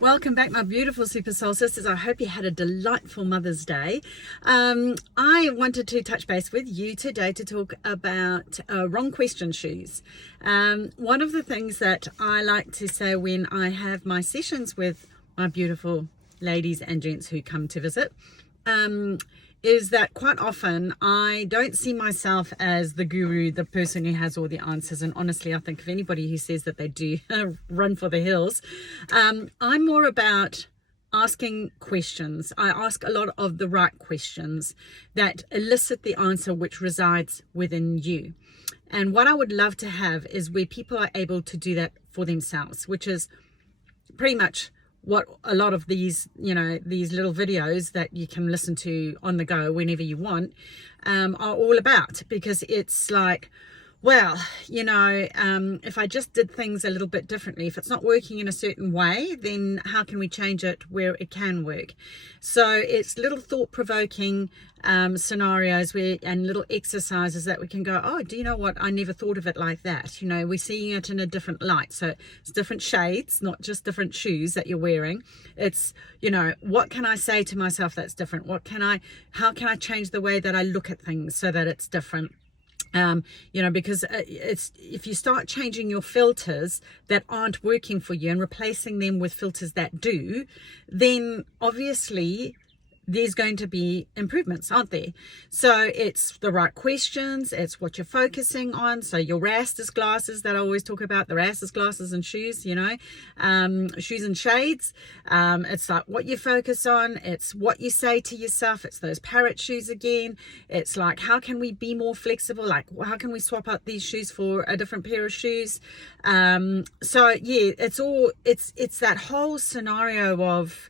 Welcome back, my beautiful super soul sisters. I hope you had a delightful Mother's Day. I wanted to touch base with you today to talk about wrong question shoes. One of the things that I like to say when I have my sessions with my beautiful ladies and gents who come to visit is that quite often I don't see myself as the guru, the person who has all the answers. And honestly, I think if anybody who says that they do, run for the hills. I'm more about asking questions. I ask a lot of the right questions that elicit the answer which resides within you. And what I would love to have is where people are able to do that for themselves, which is pretty much what a lot of these, these little videos that you can listen to on the go whenever you want, are all about. Because it's like, well, if I just did things a little bit differently, if it's not working in a certain way, then how can we change it where it can work? So it's little thought-provoking scenarios and little exercises that we can go, oh, do you know what? I never thought of it like that. We're seeing it in a different light. So it's different shades, not just different shoes that you're wearing. It's, what can I say to myself that's different? How can I change the way that I look at things so that it's different? Because it's, if you start changing your filters that aren't working for you and replacing them with filters that do, then obviously there's going to be improvements, aren't there? So it's the right questions, it's what you're focusing on. So your Rastas glasses that I always talk about, the Rastas glasses and shoes, shoes and shades. It's like what you focus on, it's what you say to yourself, it's those parrot shoes again. It's like, how can we be more flexible? Like, how can we swap out these shoes for a different pair of shoes? So yeah, it's that whole scenario of,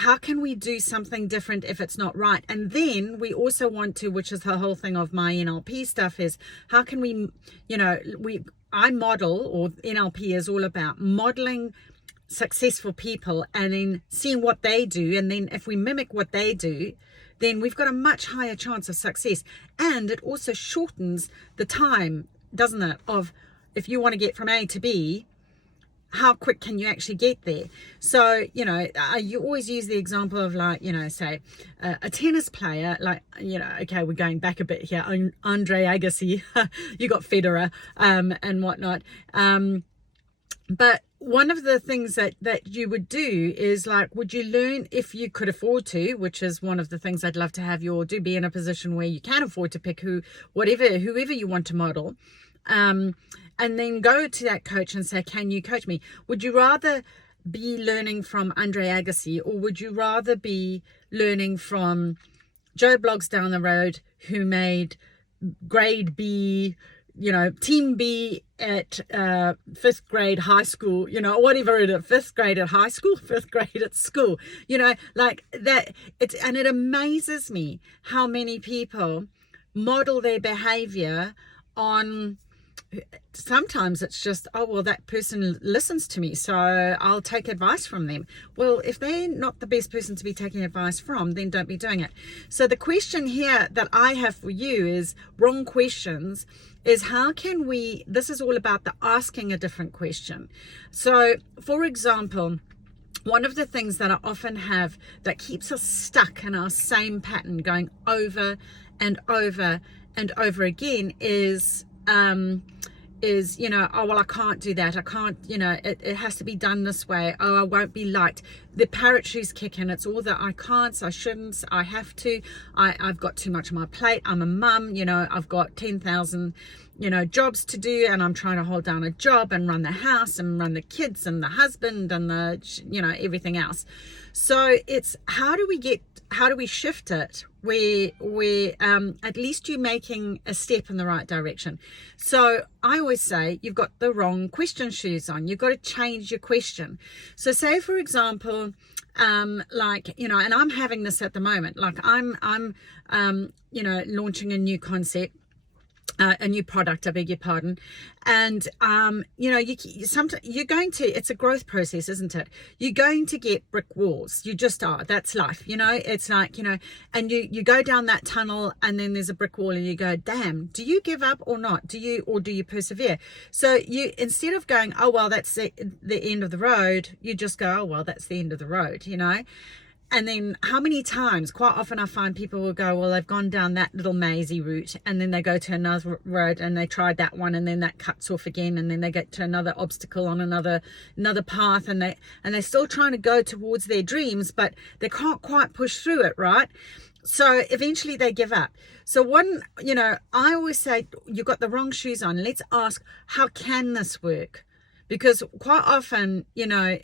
how can we do something different if it's not right? And then we also want to, which is the whole thing of my NLP stuff, is how can we, I model, or NLP is all about modeling successful people and then seeing what they do. And then if we mimic what they do, then we've got a much higher chance of success. And it also shortens the time, doesn't it, of if you want to get from A to B, how quick can you actually get there? So, you always use the example of like, say a tennis player, like, okay, we're going back a bit here. Andre Agassi, you got Federer, and whatnot. But one of the things that you would do is like, would you learn, if you could afford to, which is one of the things I'd love to have you all do, be in a position where you can afford to pick whoever you want to model. And then go to that coach and say, can you coach me? Would you rather be learning from Andre Agassi, or would you rather be learning from Joe Bloggs down the road, who made grade B, team B at 5th grade high school, whatever it is, 5th grade at high school, 5th grade at school, like that. And it amazes me how many people model their behavior on, sometimes it's just, oh, well, that person listens to me, so I'll take advice from them. Well, if they're not the best person to be taking advice from, then don't be doing it. So the question here that I have for you is wrong questions, is how can we, this is all about the asking a different question. So for example, one of the things that I often have that keeps us stuck in our same pattern going over and over and over again is, oh, well, I can't do that. I can't, it has to be done this way. Oh, I won't be liked. The parrot shoes kick in. It's all that I can't, I shouldn't, I have to. I've got too much on my plate. I'm a mum, I've got 10,000, jobs to do, and I'm trying to hold down a job and run the house and run the kids and the husband and the, everything else. So it's, how do we shift it where at least you're making a step in the right direction? So I always say, you've got the wrong question shoes on. You've got to change your question. So say, for example, like, and I'm having this at the moment, like I'm launching a new concept. a new product, I beg your pardon. And you know, sometimes you're going to, it's a growth process, isn't it? You're going to get brick walls. You just are. That's life, you know. It's like, you know, and you go down that tunnel, and then there's a brick wall, and you go, damn, do you give up or not? Do you persevere? So you, instead of going, oh well, that's the end of the road, you just go, oh well, that's the end of the road, you know. And then how many times, quite often I find people will go, well, they've gone down that little mazy route, and then they go to another road and they tried that one, and then that cuts off again, and then they get to another obstacle on another path, and they're still trying to go towards their dreams, but they can't quite push through it, right? So eventually they give up. So one, you know, I always say, you've got the wrong shoes on. Let's ask, how can this work? Because quite often, you know,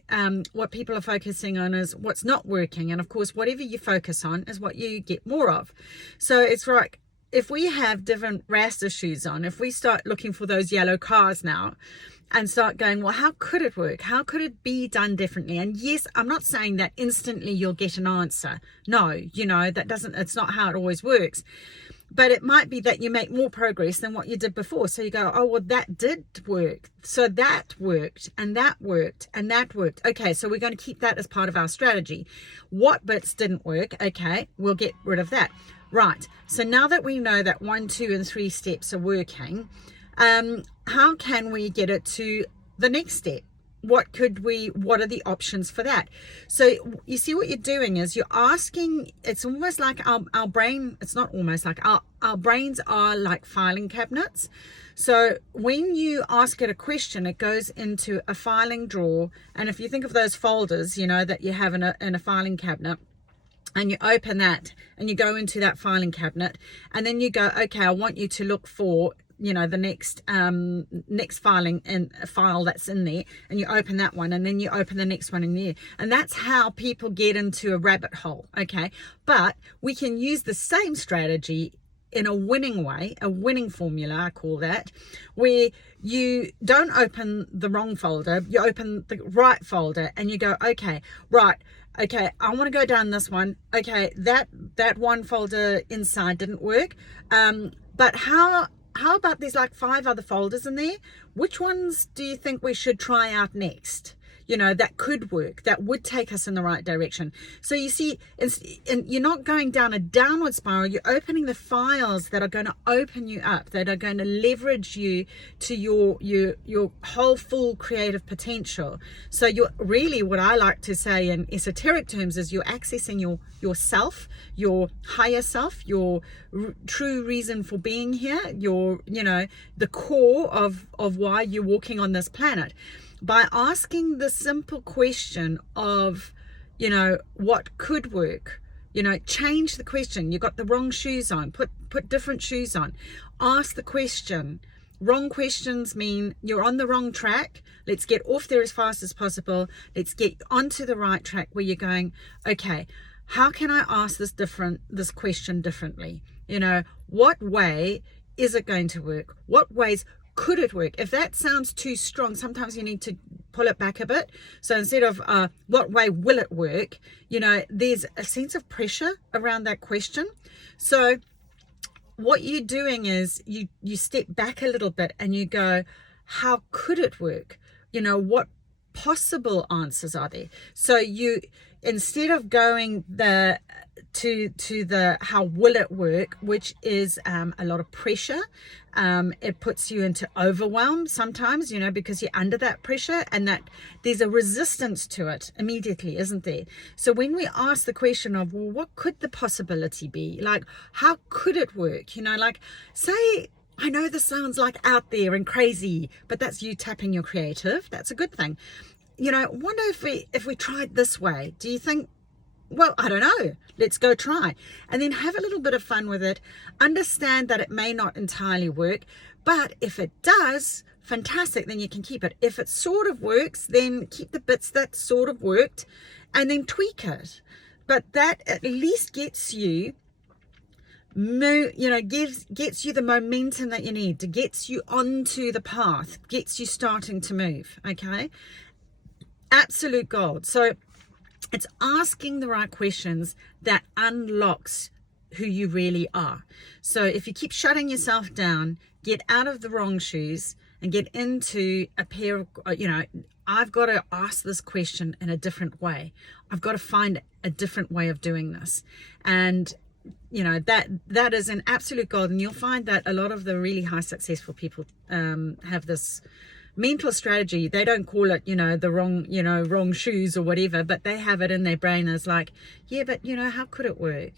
what people are focusing on is what's not working. And of course, whatever you focus on is what you get more of. So it's like, if we have different raster shoes on, if we start looking for those yellow cars now and start going, well, how could it work? How could it be done differently? And yes, I'm not saying that instantly you'll get an answer. No, you know, it's not how it always works. But it might be that you make more progress than what you did before. So you go, oh, well, that did work. So that worked, and that worked, and that worked. Okay, so we're going to keep that as part of our strategy. What bits didn't work? Okay, we'll get rid of that. Right, so now that we know that 1, 2, and 3 steps are working, how can we get it to the next step? What are the options for that? So you see, what you're doing is you're asking, it's almost like our brain, it's not almost like, our brains are like filing cabinets. So when you ask it a question, it goes into a filing drawer. And if you think of those folders, you know, that you have in a filing cabinet, and you open that and you go into that filing cabinet, and then you go, okay, I want you to look for, you know, the next filing and file that's in there, and you open that one, and then you open the next one in there. And that's how people get into a rabbit hole. Okay, but we can use the same strategy in a winning way, a winning formula, I call that, where you don't open the wrong folder, you open the right folder, and you go, okay, right, okay, I want to go down this one. Okay, that one folder inside didn't work, but how about there's like 5 other folders in there? Which ones do you think we should try out next? You know, that could work, that would take us in the right direction. So you see, and you're not going down a downward spiral, you're opening the files that are going to open you up, that are going to leverage you to your whole full creative potential. So you're really, what I like to say in esoteric terms, is you're accessing yourself, your higher self, your true reason for being here, your, you know, the core of why you're walking on this planet. By asking the simple question of, you know, what could work, you know, change the question. You got the wrong shoes on, put different shoes on. Ask the question. Wrong questions mean you're on the wrong track. Let's get off there as fast as possible. Let's get onto the right track where you're going, okay, how can I ask this question differently? You know, what way is it going to work? What ways could it work? If that sounds too strong, sometimes you need to pull it back a bit. So instead of what way will it work, you know, there's a sense of pressure around that question. So what you're doing is you step back a little bit and you go, how could it work? You know, what possible answers are there? So you, instead of going to the how will it work, which is a lot of pressure, it puts you into overwhelm sometimes, you know, because you're under that pressure, and that there's a resistance to it immediately, isn't there? So when we ask the question of, well, what could the possibility be? Like, how could it work? You know, like, say, I know this sounds like out there and crazy, but that's you tapping your creative. That's a good thing. You know, wonder if we tried this way. Do you think, well, I don't know, let's go try. And then have a little bit of fun with it. Understand that it may not entirely work, but if it does, fantastic, then you can keep it. If it sort of works, then keep the bits that sort of worked and then tweak it. But that at least gets you, you know, gets you the momentum that you need, to gets you onto the path, gets you starting to move. Okay, absolute gold. So it's asking the right questions that unlocks who you really are. So if you keep shutting yourself down, get out of the wrong shoes and get into a pair of, I've got to ask this question in a different way. I've got to find a different way of doing this. And that is an absolute gold. And you'll find that a lot of the really high successful people have this mental strategy. They don't call it, the wrong shoes or whatever, but they have it in their brain as like, yeah, but how could it work?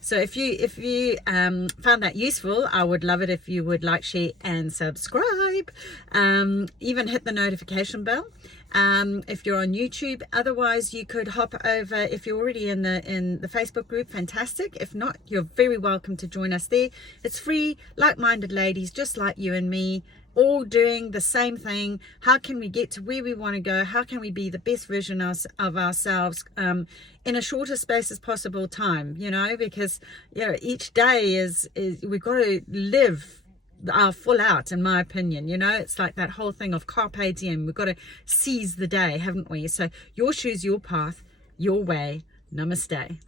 So if you found that useful, I would love it if you would like, share and subscribe. Even hit the notification bell. If you're on YouTube, otherwise you could hop over. If you're already in the Facebook group, fantastic. If not, you're very welcome to join us there. It's free, like-minded ladies just like you and me, all doing the same thing. How can we get to where we want to go? How can we be the best version of ourselves in a shorter space as possible time? Because each day is we've got to live our full out, in my opinion. It's like that whole thing of carpe diem. We've got to seize the day, haven't we? So your shoes, your path, your way. Namaste.